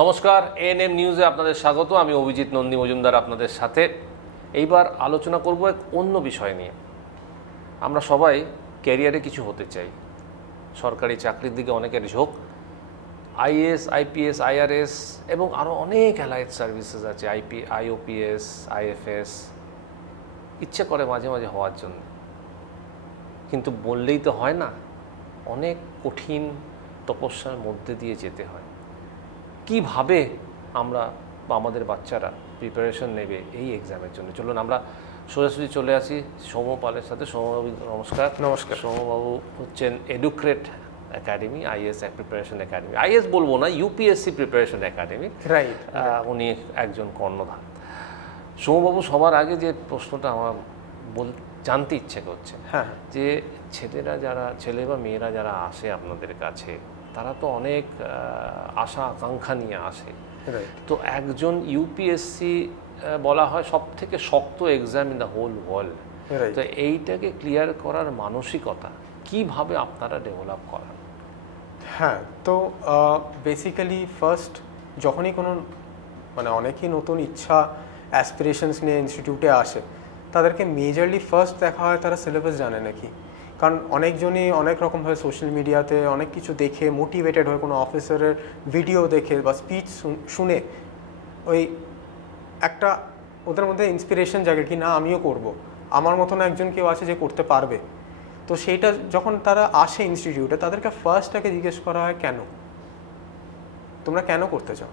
নমস্কার, এএনএম নিউজে আপনাদের স্বাগত। আমি অভিজিৎ নন্দী মজুমদার আপনাদের সাথে। এইবার আলোচনা করব এক অন্য বিষয় নিয়ে। আমরা সবাই ক্যারিয়ারে কিছু হতে চাই, সরকারি চাকরির দিকে অনেকের ঝোঁক। আইএএস, আইপিএস, আইআরএস এবং আরও অনেক অ্যালাইড সার্ভিসেস আছে, আইওপিএস, আইএফএস। ইচ্ছে করে মাঝে মাঝে হওয়ার জন্য, কিন্তু বললেই তো হয় না, অনেক কঠিন তপস্যার মধ্যে দিয়ে যেতে হয়। কিভাবে আমরা বা আমাদের বাচ্চারা প্রিপারেশন নেবে এই এক্সামের জন্য? চলুন আমরা সোজাসুজি চলে আসি সৌম্য পালের সাথে। সৌম্যবাবু নমস্কার। নমস্কার। সৌম্যবাবু হচ্ছেন Educrat academy, IAS preparation academy, IAS বলবো না, ইউপিএসসি প্রিপারেশন একাডেমি, রাইট। উনি একজন কর্ণধার। সৌম্যবাবু, সবার আগে যে প্রশ্নটা আমার জানতে ইচ্ছে করছে, হ্যাঁ, যে ছেলে বা মেয়েরা যারা আসে আপনাদের কাছে, তারা তো অনেক আশা আকাঙ্ক্ষা নিয়ে আসে। তো একজন ইউপিএসসি বলা হয় সব থেকে শক্ত exam in the whole world. তো এইটাকে ক্লিয়ার করার মানসিকতা কিভাবে আপনারা ডেভেলপ করান? হ্যাঁ, তো বেসিক্যালি ফার্স্ট যখনই কোনো অনেকেই নতুন ইচ্ছা অ্যাসপিরেশনস নিয়ে ইনস্টিটিউটে আসে, তাদেরকে মেজরলি ফার্স্ট দেখা হয় তারা সিলেবাস জানে নাকি। কারণ অনেকজনই অনেক রকমভাবে সোশ্যাল মিডিয়াতে অনেক কিছু দেখে মোটিভেটেড হয়, কোনো অফিসারের ভিডিও দেখে বা স্পিচ শুনে ওই একটা ওদের মধ্যে ইন্সপিরেশন জাগে কি না আমিও করব, আমার মতন একজন কেউ আছে যে করতে পারবে। তো সেইটা যখন তারা আসে ইনস্টিটিউটে, তাদেরকে ফার্স্টটাকে জিজ্ঞেস করা হয় কেন, তোমরা কেন করতে চাও।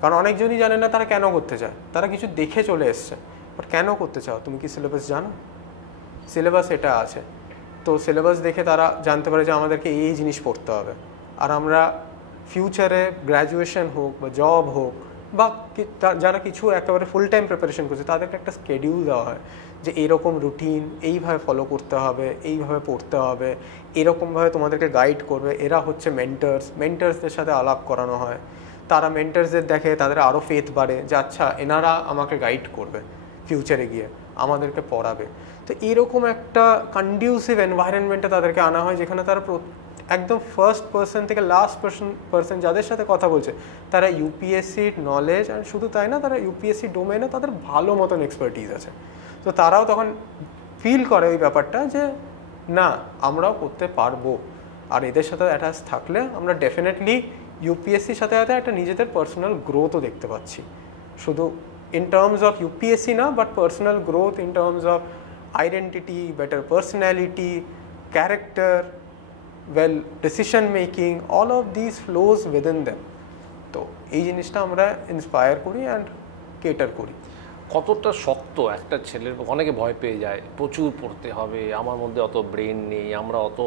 কারণ অনেকজনই জানে না তারা কেন করতে চায়, তারা কিছু দেখে চলে এসছে, বাট কেন করতে চাও, তুমি কি সিলেবাস জানো? সিলেবাস এটা আছে, তো সিলেবাস দেখে তারা জানতে পারে যে আমাদেরকে এই জিনিস পড়তে হবে। আর আমরা ফিউচারে গ্র্যাজুয়েশন হোক বা জব হোক বা যারা কিছু একেবারে ফুল টাইম প্রিপারেশন করছে, তাদেরকে একটা স্কেডিউল দেওয়া হয় যে এরকম রুটিন এইভাবে ফলো করতে হবে, এইভাবে পড়তে হবে, এরকমভাবে তোমাদেরকে গাইড করবে। এরা হচ্ছে মেন্টার্সদের সাথে আলাপ করানো হয়। তারা মেন্টার্সদের দেখে, তাদের আরও ফেথ বাড়ে যে আচ্ছা এনারা আমাকে গাইড করবে, ফিউচারে গিয়ে আমাদেরকে পড়াবে। তো এরকম একটা কন্ডিউসিভ এনভায়রনমেন্টে তাদেরকে আনা হয়, যেখানে তারা একদম ফার্স্ট পার্সন থেকে লাস্ট পার্সন যাদের সাথে কথা বলছে, তারা ইউপিএসসির নলেজ, আর শুধু তাই না, তারা ইউপিএসসি ডোমেনে তাদের ভালো মতন এক্সপার্টিজ আছে। তো তারাও তখন ফিল করে ওই ব্যাপারটা যে না, আমরাও করতে পারবো। আর এদের সাথে অ্যাটাচ থাকলে আমরা ডেফিনেটলি ইউপিএসসির সাথে সাথে একটা নিজেদের পার্সোনাল গ্রোথও দেখতে পাচ্ছি। শুধু in terms of UPSC না, but personal growth in terms of identity, better personality, character, well decision making, all of these flows within them. তো এই জিনিসটা আমরা ইন্সপায়ার করি অ্যান্ড কেটার করি। কতটা শক্ত একটা ছেলের, অনেকে ভয় পেয়ে যায়, প্রচুর পড়তে হবে, আমার মধ্যে অত ব্রেন নেই, আমরা অত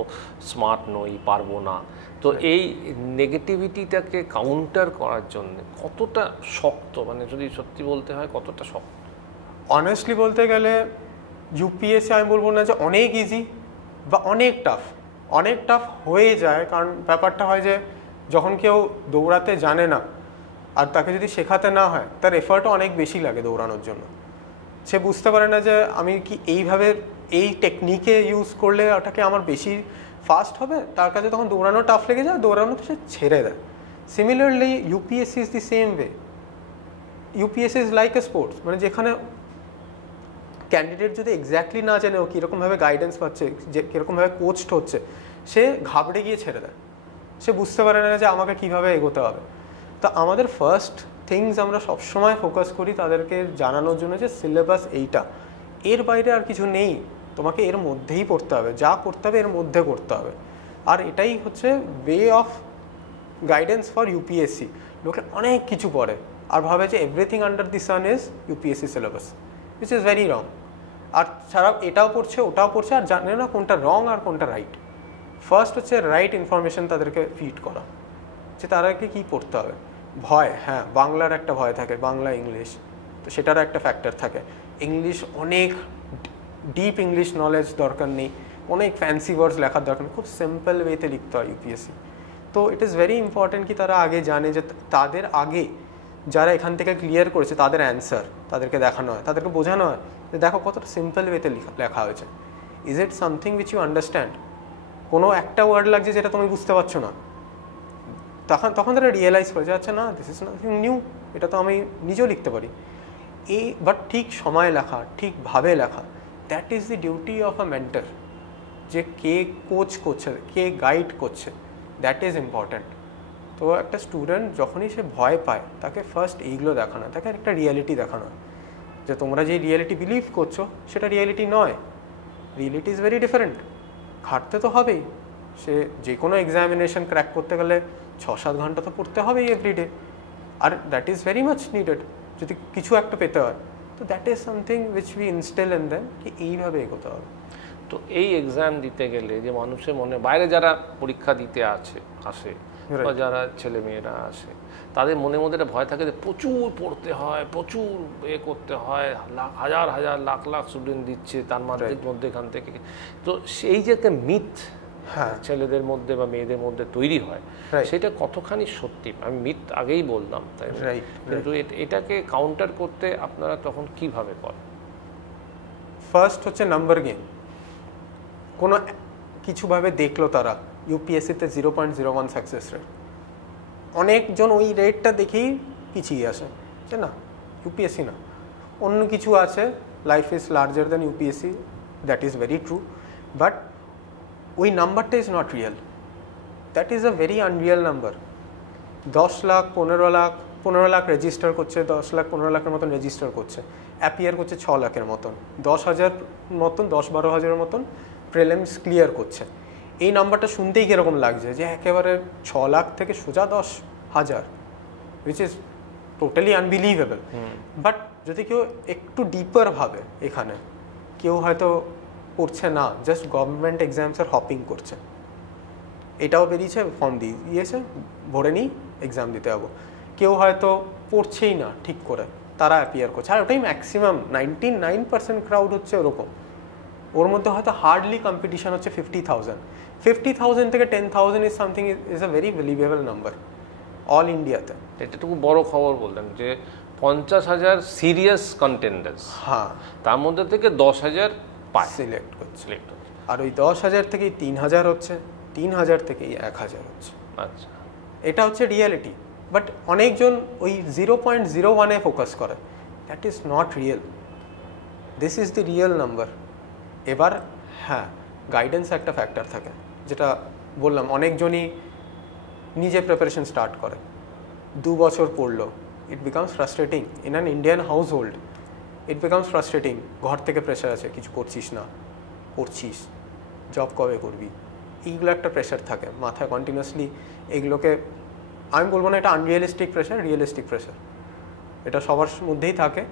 স্মার্ট নই, পারবো না। তো এই নেগেটিভিটিটাকে কাউন্টার করার জন্য কতটা শক্ত, যদি সত্যি বলতে হয় কতটা শক্ত? অনেস্টলি বলতে গেলে ইউপিএসসি আমি বলবো না যে অনেক ইজি বা অনেক টাফ হয়ে যায়। কারণ ব্যাপারটা হয় যে যখন কেউ দৌড়াতে জানে না আর তাকে যদি শেখাতে না হয়, তার এফার্টও অনেক বেশি লাগে দৌড়ানোর জন্য। সে বুঝতে পারে না যে আমি কি এইভাবে এই টেকনিকে ইউজ করলে ওটাকে আমার বেশি ফাস্ট হবে, তার কাছে তখন দৌড়ানো টাফ লেগে যায়, দৌড়ানো তো সে ছেড়ে দেয়। Similarly UPSC is the same way. UPSC is like a sports, যেখানে ক্যান্ডিডেট যদি এক্স্যাক্টলি না জানে ও কীরকমভাবে গাইডেন্স পাচ্ছে, যে কীরকমভাবে কোচড হচ্ছে, সে ঘাবড়ে গিয়ে ছেড়ে দেয়। সে বুঝতে পারে না যে আমাকে কীভাবে এগোতে হবে। তো আমাদের ফার্স্ট থিংস আমরা সবসময় ফোকাস করি তাদেরকে জানানোর জন্য যে সিলেবাস এইটা, এর বাইরে আর কিছু নেই, তোমাকে এর মধ্যেই পড়তে হবে, যা করতে হবে এর মধ্যে করতে হবে। আর এটাই হচ্ছে way of guidance for UPSC. লোকে অনেক কিছু পড়ে আর ভাবে যে everything under the sun is UPSC syllabus, which is very wrong. আর ছাড়া এটাও পড়ছে ওটাও পড়ছে আর জানে না কোনটা রং আর কোনটা রাইট। ফার্স্ট হচ্ছে রাইট ইনফরমেশন তাদেরকে ফিড করা, যে তাদেরকে কী পড়তে হবে। ভয়, হ্যাঁ, বাংলার একটা ভয় থাকে, বাংলা ইংলিশ, তো সেটারও একটা ফ্যাক্টর থাকে। ইংলিশ অনেক ডিপ ইংলিশ নলেজ দরকার নেই, অনেক ফ্যান্সি ওয়ার্ডস লেখার দরকার নেই, খুব সিম্পল ওয়েতে লিখতে হয় ইউপিএসসি। তো ইট ইজ ভেরি ইম্পর্টেন্ট কি তারা আগে জানে যে তাদের আগে যারা এখান থেকে ক্লিয়ার করেছে তাদের অ্যান্সার তাদেরকে দেখানো হয়, তাদেরকে বোঝানো হয় যে দেখো কতটা সিম্পল ওয়েতে লেখা হয়েছে। Is it something which you understand? কোনো একটা ওয়ার্ড লাগছে যেটা তুমি বুঝতে পারছো না, তখন তারা রিয়েলাইজ করে যে আচ্ছা না, দিস ইজ নাথিং নিউ, এটা তো আমি নিজেও লিখতে পারি। বাট ঠিক সময় লেখা, ঠিকভাবে লেখা, that is the duty of a mentor. যে কে কোচ করছে, কে গাইড করছে, দ্যাট ইজ ইম্পর্ট্যান্ট। তো একটা স্টুডেন্ট যখনই সে ভয় পায়, তাকে ফার্স্ট এইগুলো দেখানো, তাকে একটা রিয়ালিটি দেখানো যে তোমরা যে রিয়ালিটি বিলিভ করছো সেটা রিয়ালিটি নয়, রিয়েলিটি ইজ ভেরি ডিফারেন্ট। খাটতে তো হবেই, সে যে কোনো এক্সামিনেশন ক্র্যাক করতে গেলে 6-7 ঘন্টা তো পড়তে হবেই এভরিডে, আর that is very much needed যদি কিছু একটা পেতে হয়। তো that is something which we instil in them, কি এইভাবে এগোতে হবে। তো এই এক্সাম দিতে গেলে যে মানুষের মনে, বাইরে যারা পরীক্ষা দিতে আসে বা যারা ছেলে মেয়েরা আসে, তাদের মনের মধ্যে একটা ভয় থাকে যে প্রচুর পড়তে হয়, প্রচুর করতে হয়, হাজার হাজার লাখ লাখ স্টুডেন্ট দিচ্ছে, তার মধ্যে এখান থেকে। তো সেই যে একটা মিথ ছেলেদের মধ্যে বা মেয়েদের মধ্যে তৈরি হয়, সেটা কতখানি সত্যি? আমি মিথ আগেই বললাম, তাই কিন্তু এটাকে কাউন্টার করতে আপনারা তখন কিভাবে করেন? ফার্স্ট হচ্ছে নাম্বার গেম। কোনো কিছুভাবে দেখলো তারা ইউপিএসসিতে 0.01 সাকসেস রেট, অনেকজন ওই রেটটা দেখেই পিছিয়ে আসে যে না ইউপিএসসি না, অন্য কিছু আছে, life is larger than UPSC, that is very true. But ওই নাম্বারটা is not real, that is a very Unreal number. 10 lakh 15 lakh register করছে, 10 লাখ 15 লাখের মতন রেজিস্টার করছে, অ্যাপিয়ার করছে 6 লাখের মতন, 10,000 মতন, 10-12 হাজারের মতন প্রিলিমস ক্লিয়ার করছে। এই নাম্বারটা শুনতেই কীরকম লাগছে যে একেবারে 6 লাখ থেকে সোজা 10,000, which is totally unbelievable. But যদি কেউ একটু ডিপার ভাবে, এখানে কেউ হয়তো পড়ছে না, জাস্ট গভর্নমেন্ট এক্সামসের হপিং করছে, এটাও বেরিয়েছে, ফর্ম দিয়েছে, ভরে নিই এক্সাম দিতে যাবো। কেউ হয়তো পড়ছেই না ঠিক করে, তারা অ্যাপিয়ার করছে, আর ওটাই ম্যাক্সিমাম 99% ক্রাউড হচ্ছে ওরকম। ওর মধ্যে হয়তো হার্ডলি কম্পিটিশন হচ্ছে 50,000 থেকে 10,000 is something, is a very believable number all ইন্ডিয়াতে। এটাটুকু বড় খবর বললেন যে 50,000 সিরিয়াস কন্টেন্ডার্স, হ্যাঁ, তার মধ্যে থেকে 10,000 সিলেক্ট করছে, আর ওই 10,000 থেকেই 3,000 হচ্ছে, 3,000 থেকেই 1,000 হচ্ছে। আচ্ছা, এটা হচ্ছে রিয়ালিটি। বাট অনেকজন ওই 0.01-এ ফোকাস করে, that is not real, this is the real number. এবার হ্যাঁ, গাইডেন্স একটা ফ্যাক্টর থাকে, যেটা বললাম, অনেকজনই নিজে প্রিপারেশন স্টার্ট করে, 2 বছর পড়লো, it becomes frustrating in an Indian house hold, it becomes frustrating. ঘর থেকে প্রেশার আছে, কিছু করছিস না, করছিস, জব কবে করবি, এইগুলো একটা প্রেশার থাকে মাথায় কন্টিনিউয়াসলি। এগুলোকে আমি বলবো না এটা আনরিয়েলিস্টিক প্রেশার, রিয়েলিস্টিক প্রেশার, এটা সবার মধ্যেই থাকে।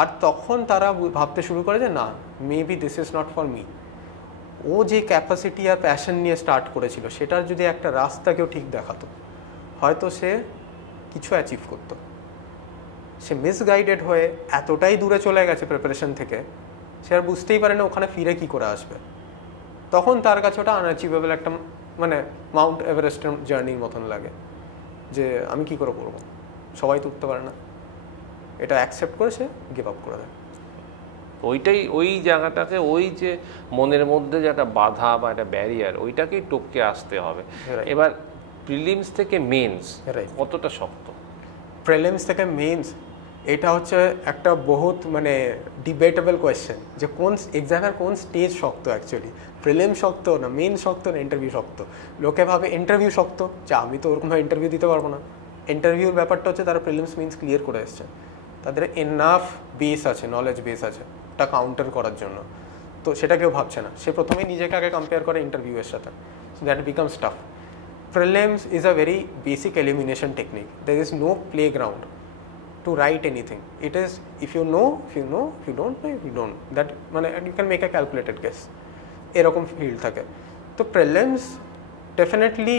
আর তখন তারা ভাবতে শুরু করে যে না, maybe this is not for me. ও যে ক্যাপাসিটি আর প্যাশন নিয়ে স্টার্ট করেছিল, সেটার যদি একটা রাস্তা কেউ ঠিক দেখাতো, হয়তো সে কিছু অ্যাচিভ করতো। সে মিসগাইডেড হয়ে এতটাই দূরে চলে গেছে প্রিপারেশন থেকে, সে আর বুঝতেই পারে না ওখানে ফিরে কি করে আসবে। তখন তার কাছে ওটা আনঅ্যাচিভেবল একটা, মানে মাউন্ট এভারেস্টের জার্নির মতন লাগে, যে আমি কি করে করবো, সবাই তো উঠতে পারে না। এটা অ্যাকসেপ্ট করে সে গিভ আপ করে দেয়। ওইটাই, ওই জায়গাটাকে, ওই যে মনের মধ্যে যে একটা বাধা বা একটা ব্যারিয়ার, ওইটাকেই টপকে আসতে হবে। এবার প্রিলিমস থেকে মেন্স কতটা শক্ত? প্রিলিমস থেকে মেন্স, এটা হচ্ছে একটা বহুত মানে ডিবেটেবল কোয়েশ্চেন, যে কোন এক্সামের কোন স্টেজ শক্ত অ্যাকচুয়ালি, প্রিলিম শক্ত না মেন শক্ত না ইন্টারভিউ শক্ত। লোকে ভাবে ইন্টারভিউ শক্ত, যে আমি তো ওরকমভাবে ইন্টারভিউ দিতে পারবো না। ইন্টারভিউর ব্যাপারটা হচ্ছে তারা প্রিলিমস মেন্স ক্লিয়ার করে এসছে, তাদের এনাফ বেস আছে, নলেজ বেস আছে ওটা কাউন্টার করার জন্য। তো সেটা কেউ ভাবছে না, সে প্রথমেই নিজেকে আগে কম্পেয়ার করে ইন্টারভিউয়ের সাথে, so that becomes tough. Prelims is a very basic elimination technique, there is no play ground to write anything. It is if you know, if you don't know, if you don't, that মানে you can make a calculated guess, এরকম field থাকে। তো prelims definitely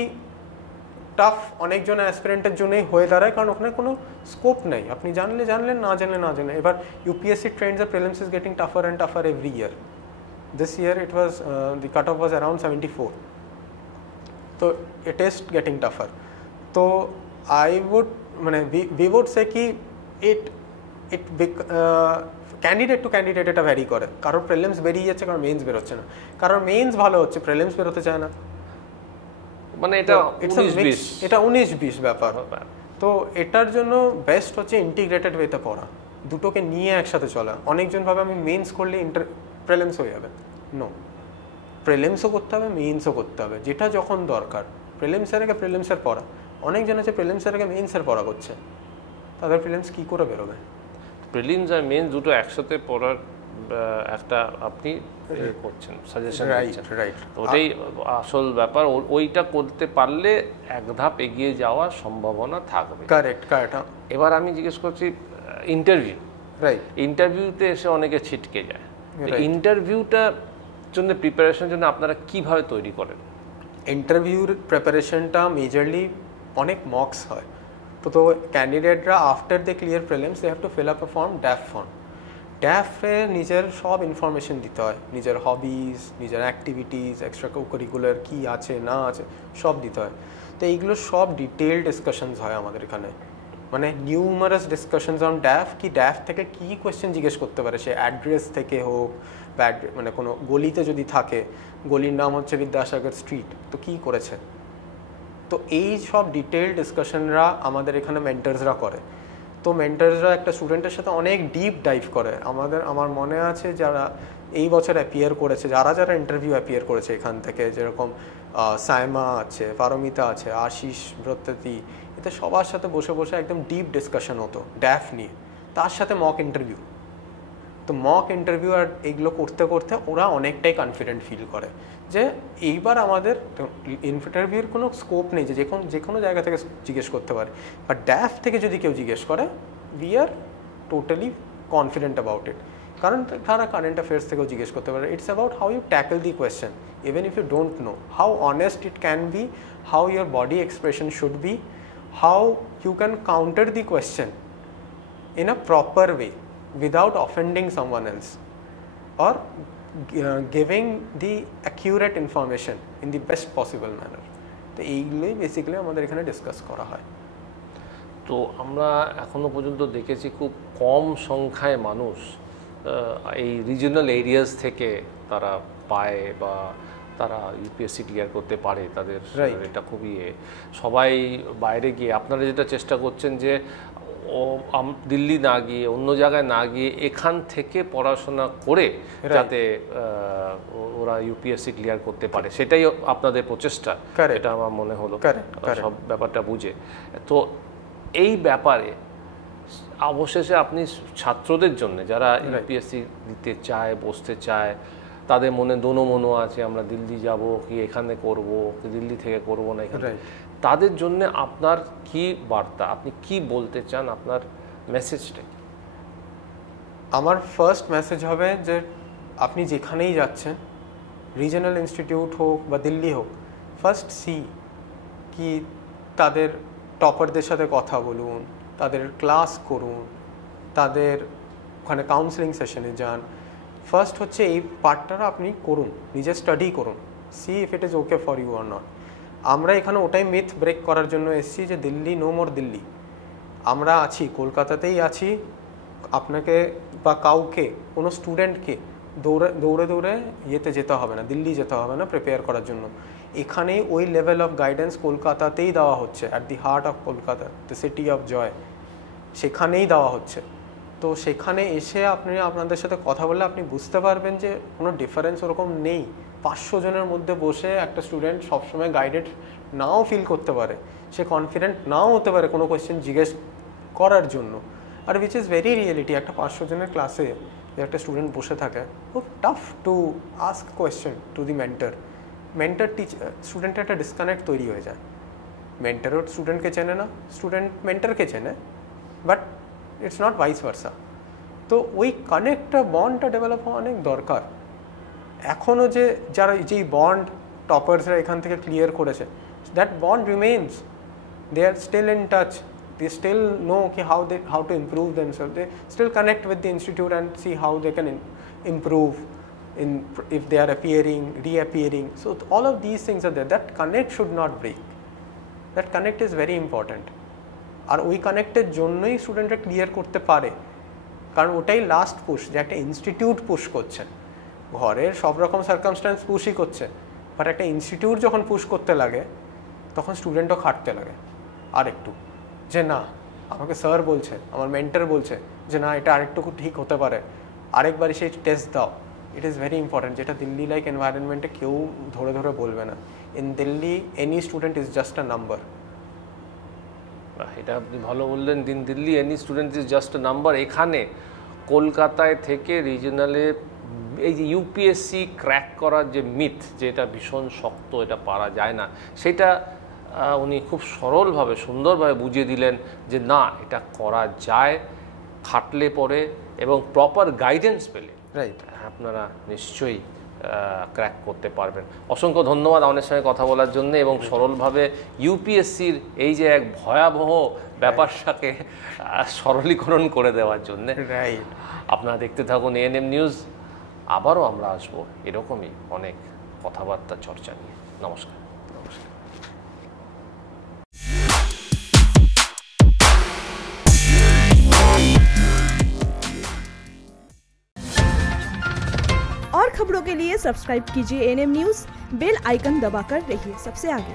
tough অনেকজন অ্যাসপিরেন্টের জন্যই হয়ে দাঁড়ায়, কারণ ওখানে কোনো স্কোপ নেই, আপনি জানলেন, না জানলে। এবার UPSC Trends the prelims is getting টাফার and টাফার every year. This year it was the cutoff was around 74, তো it is getting tougher. তো I would মানে we would say কি it ক্যান্ডিডেট টু ক্যান্ডিডেট এটা ভ্যারি করে, কারোর prelims বেরিয়ে যাচ্ছে, কারণ মেন্স বেরোচ্ছে না, কারোর মেন্স ভালো হচ্ছে, প্রিলিমস বেরোতে চায় না। মানে এটা It's a 19-20 mix, এটা 19-20 ব্যাপার। তো এটার জন্য বেস্ট হচ্ছে ইন্টিগ্রেটেড ওয়েতে পড়া, দুটোকে নিয়ে একসাথে চলা। অনেকজন ভাবে আমি মেন্স করলে প্রিলিমস হয়ে যাবে, নো, প্রিলিমসও করতে হবে, মেইনসও করতে হবে, যেটা যখন দরকার। প্রিলিমসের আগে প্রিলিমসের পড়া, অনেকজন আছে প্রিলিমসের আগে মেইনসের পড়া করছে, তাদের প্রিলিমস কী করে বেরোবে? প্রিলিমস আর মেইনস দুটো একসাথে পড়ার একটা আপনি করছেন, সাজেশন দিচ্ছেন, রাইট। ওটাই আসল ব্যাপার। ওইটা করতে পারলে এক ধাপ এগিয়ে যাওয়ার সম্ভাবনা থাকবে। কারেক্ট। এবার আমি জিজ্ঞেস করছি ইন্টারভিউ, রাইট, ইন্টারভিউতে এসে অনেকে ছিটকে যায়। ইন্টারভিউটার জন্য প্রিপারেশনের জন্য আপনারা কিভাবে তৈরি করেন? ইন্টারভিউর প্রিপারেশনটা মেজরলি অনেক মক্স হয়। তো ক্যান্ডিডেটরা after they clear prelims they have to fill up a form, DAF form. ড্যাফে নিজের সব ইনফরমেশন দিতে হয়, নিজের হবিজ, নিজের অ্যাক্টিভিটিস, এক্সট্রা কারিকুলার কী আছে না আছে সব দিতে হয়। তো এইগুলো সব ডিটেল ডিসকাশনস হয় আমাদের এখানে, মানে নিউমারাস ডিসকাশনস অন ড্যাফ, কি ড্যাফ থেকে কী কোয়েশ্চেন জিজ্ঞেস করতে পারে, সে অ্যাড্রেস থেকে হোক বা মানে কোনো গলিতে যদি থাকে, গলির নাম হচ্ছে বিদ্যাসাগর স্ট্রিট, তো কী করেছে। তো এই সব ডিটেল ডিসকাশনরা আমাদের এখানে মেন্টার্সরা করে। তো মেন্টার্সরা একটা স্টুডেন্টের সাথে অনেক ডিপ ডাইভ করে। আমার মনে আছে যারা এই বছর অ্যাপিয়ার করেছে, যারা ইন্টারভিউ অ্যাপিয়ার করেছে এখান থেকে, যেরকম সাইমা আছে, পারমিতা আছে, আশিস ব্রত্যতি, এতে সবার সাথে বসে বসে একদম ডিপ ডিসকাশন হতো ড্যাফ নিয়ে, তার সাথে মক ইন্টারভিউ। তো মক ইন্টারভিউ আর এগুলো করতে করতে ওরা অনেকটাই কনফিডেন্ট ফিল করে যে এইবার আমাদের ইন্টারভিউর কোনো স্কোপ নেই, যে কোনো জায়গা থেকে জিজ্ঞেস করতে পারে, বাট ড্যাফ থেকে যদি কেউ জিজ্ঞেস করে we are totally confident about it. কারণ তারা কারেন্ট অ্যাফেয়ার্স থেকেও জিজ্ঞেস করতে পারে। It's about how you tackle the question, even if you don't know, how honest it can be, how your body expression should be, how you can counter the question in a proper way without offending someone else, or giving the accurate information in the best possible manner. তো এইগুলোই basically আমাদের এখানে discuss করা হয়। তো আমরা এখনো পর্যন্ত দেখেছি খুব কম সংখ্যায় মানুষ এই রিজিওনাল এরিয়াস থেকে তারা পায় বা তারা ইউপিএসসি ক্লিয়ার করতে পারে, তাদের এটা খুবই সবাই বাইরে গিয়ে, আপনারা যেটা চেষ্টা করছেন যে দিল্লি না গিয়ে অন্য জায়গায় না গিয়ে এখান থেকে পড়াশোনা করে যাতে ওরা ইউপিএসসি ক্লিয়ার করতে পারে, সেটাই আপনাদের প্রচেষ্টা, এটা আমার মনে হলো সব ব্যাপারটা বুঝে। তো এই ব্যাপারে অবশেষে আপনি ছাত্রদের জন্য যারা ইউপিএসসি দিতে চায়, বসতে চায়, তাদের মনে দোনো আছে আমরা দিল্লি যাব কি এখানে করব, দিল্লি থেকে করব না এখানে, তাদের জন্য আপনার কি বার্তা, আপনি কি বলতে চান, আপনার মেসেজটা? আমার ফার্স্ট মেসেজ হবে যে আপনি যেখানেই যাচ্ছেন, রিজনাল ইনস্টিটিউট হোক বা দিল্লি হোক, ফার্স্ট কি তাদের টপারদের সাথে কথা বলুন, তাদের ক্লাস করুন, তাদের ওখানে কাউন্সেলিং সেশনে যান। ফার্স্ট হচ্ছে এই পার্টটা আপনি করুন, নিজে স্টাডি করুন, see if it is okay for you or not. আমরা এখানে ওটাই মিথ ব্রেক করার জন্য এসেছি যে দিল্লি, নো মোর দিল্লি। আমরা আছি, কলকাতাতেই আছি। আপনাকে বা কাউকে, কোনো স্টুডেন্টকে দৌড়ে ইয়েতে যেতে হবে না, দিল্লি যেতে হবে না প্রিপেয়ার করার জন্য। এখানেই ওই লেভেল অফ গাইডেন্স কলকাতাতেই দেওয়া হচ্ছে, at the heart of Kolkata, the city of joy, সেখানেই দেওয়া হচ্ছে। তো সেখানে এসে আপনাদের সাথে কথা বললে আপনি বুঝতে পারবেন যে কোনো ডিফারেন্স ওরকম নেই। 500 জনের মধ্যে বসে একটা স্টুডেন্ট সবসময় গাইডেড নাও ফিল করতে পারে, সে কনফিডেন্ট নাও হতে পারে কোনো কোয়েশ্চেন জিজ্ঞেস করার জন্য। আর উইচ ইজ ভেরি রিয়েলিটি, একটা 500 জনের ক্লাসে যে একটা স্টুডেন্ট বসে থাকে, খুব tough to ask question to the mentor. স্টুডেন্টের একটা ডিসকানেক্ট তৈরি হয়ে যায়। মেন্টরও স্টুডেন্টকে চেনে না, স্টুডেন্ট মেন্টরকে চেনে, but it's not vice versa. তো ওই কানেক্টটা, বন্ডটা ডেভেলপ হওয়া অনেক দরকার। এখনও যেই বন্ড টপার্সরা এখান থেকে ক্লিয়ার করেছে, that bond remains, they are still in touch, they still know how to improve themselves, they still connect with the institute and see how they can improve if they are reappearing. So all of these things are there. That connect should not break. That connect is very important. আর ওই কানেক্টের জন্যই স্টুডেন্টরা clear করতে পারে, কারণ ওটাই last push, যে একটা institute push করছে। ঘরের সব রকম সার্কামস্ট্যান্স পুশই করছে, বাট একটা ইনস্টিটিউট যখন পুশ করতে লাগে, তখন স্টুডেন্টও খাটতে লাগে আর একটু, যে না আমাকে স্যার বলছে, আমার মেন্টর বলছে যে না এটা আরেকটু ঠিক হতে পারে, আরেকবার সেই টেস্ট দাও। ইট ইজ ভেরি ইম্পর্টেন্ট, যেটা দিল্লি লাইক এনভায়রনমেন্টে কেউ ধরে ধরে বলবে না। In Delhi any student is just a number. এটা আপনি ভালো বললেন, Delhi any student is just a number. এখানে কলকাতায় থেকে রিজনালে এই যে ইউপিএসসি ক্র্যাক করার যে মিথ, যে এটা ভীষণ শক্ত, এটা পারা যায় না, সেটা উনি খুব সরলভাবে সুন্দরভাবে বুঝিয়ে দিলেন যে না এটা করা যায় খাটলে পরে এবং প্রপার গাইডেন্স পেলে। রাইট, আপনারা নিশ্চয়ই ক্র্যাক করতে পারবেন। অসংখ্য ধন্যবাদ আমাদের সঙ্গে কথা বলার জন্য এবং সরলভাবে ইউপিএসসির এই যে এক ভয়াবহ ব্যাপারটাকে সরলীকরণ করে দেওয়ার জন্য। রাইট, আপনারা দেখতে থাকুন এএনএম নিউজ। আবারও আমরা আসবো এরকমই অনেক কথাবার্তা চর্চা নিয়ে। নমস্কার। और खबरों के लिए सब्सक्राइब कीजिए एएनएम न्यूज़, बेल आइकन दबाकर रहिए सबसे आगे।